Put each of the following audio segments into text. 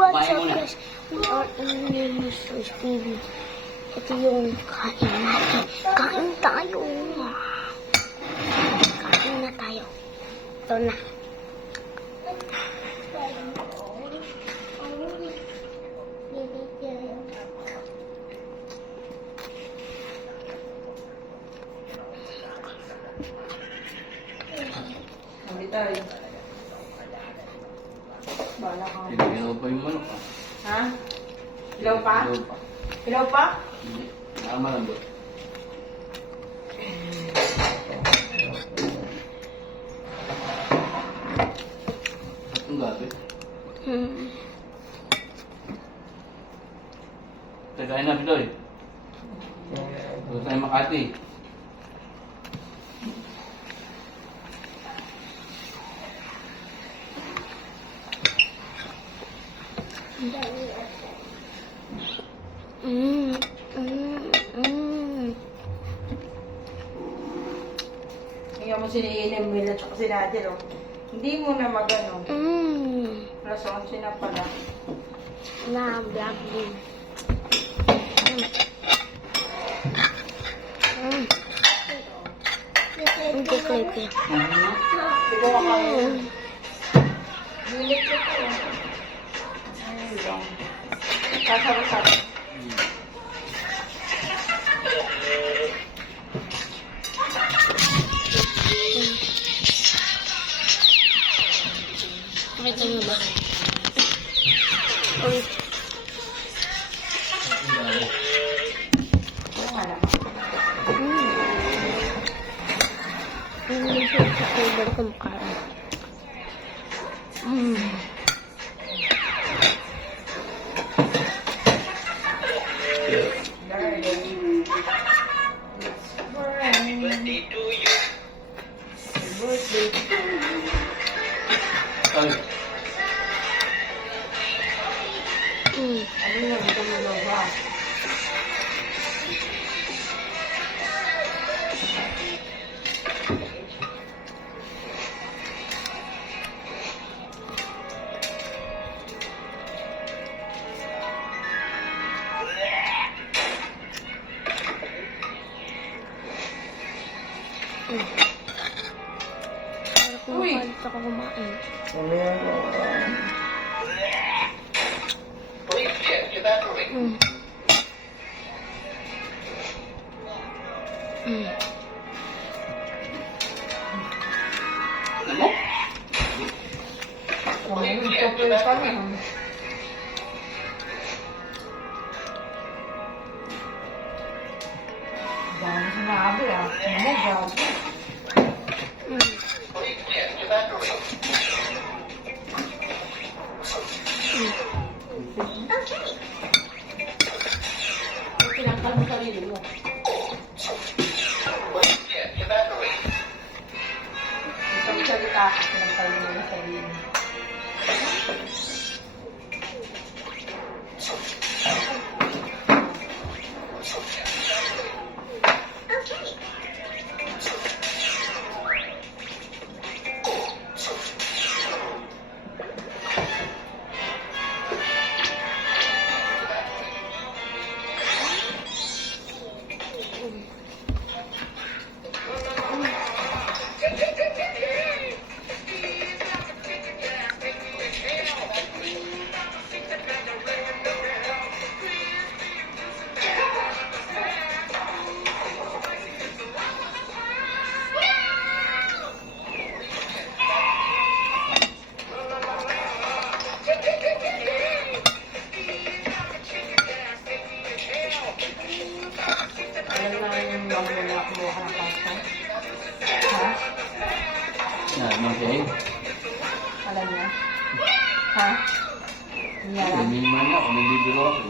What's up guys? We are in Mr. Stevie. Ito yung kain natin. Kain tayo. Kain na tayo. Ito na. Hindi tayo. Bala ka. Ilaw pa yung manok ah. Ha? Ilaw pa? Ilaw pa. Ilaw pa? Hindi. Tama lang doon. Itong gabi. Tagayin na, Pidoy. Doon tayo Makati. Ngayon mo siniinom mo na tsaka sinadil, oh. Hindi mo na magano. Alas 11 na pala. Na, black bean. Hindi ko ito. Hindi ko kakain. Bilik ko to. Ayun lang. Sasarap-sarap. Pakita nyo ba? Uy. Ano nga lang? Hindi siya sa table kung kain. Ay, Ano na, ito mo daw ba? Uy! Parang ako kumain. Please check your battery. Ano, chocolate pa na. Dami sinabi ah. Ano, gabi. Please check your battery. Pinangkal mo sarili mo. Please check your battery. Isang salita, pinangkal mo yung sarili mo. Alam na yung magmula kumuha ka ng pasta? Ha? naman siya eh. Alam niya? Ha? Hindi niya alam. May man ako, may bibiro ako.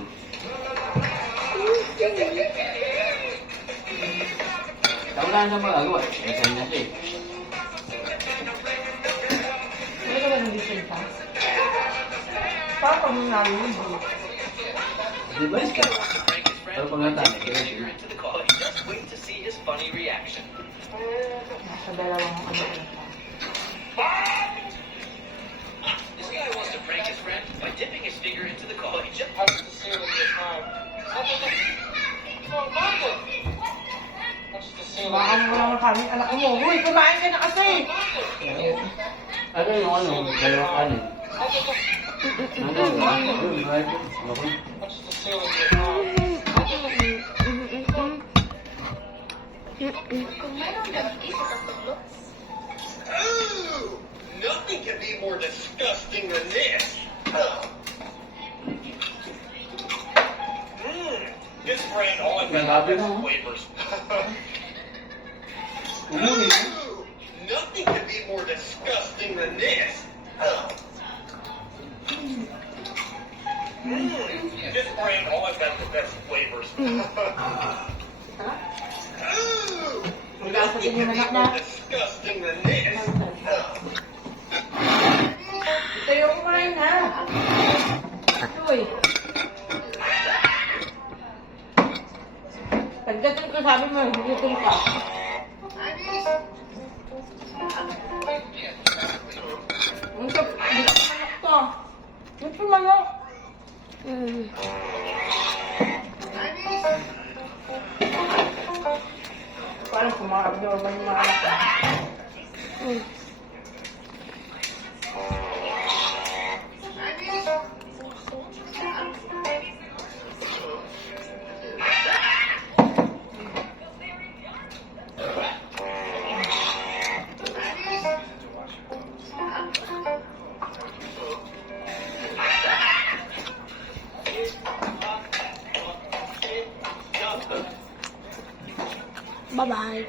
Wala na magagawa. Eh, kanya siya eh. Hindi ka ba nag-isip ka? Papa mo namin yung bulit. Di ba? Pero pag natani, kaya siya. Just wait to see his funny reaction. Nasa dalawang ano pa. This guy wants to prank his friend by dipping his fingers kanin anak mo. Uy, kumain ka na kasi. Ano yung ano? Dalawang kanin. Ano? Yun, right. Okay. Ooh, nothing can be more disgusting than this. This brand always has the best flavors. Ooh, nothing can be more disgusting than this. This brand always has the best flavors. Ooh, nothing can be more disgusting than this. Ito yung kumain ha. Uy. Pagdating ko sabi mo, gutom ka. Ito, hindi ko manok to. Ito manok. Parang kumakabnormal yung mga anak ko. Bye-bye.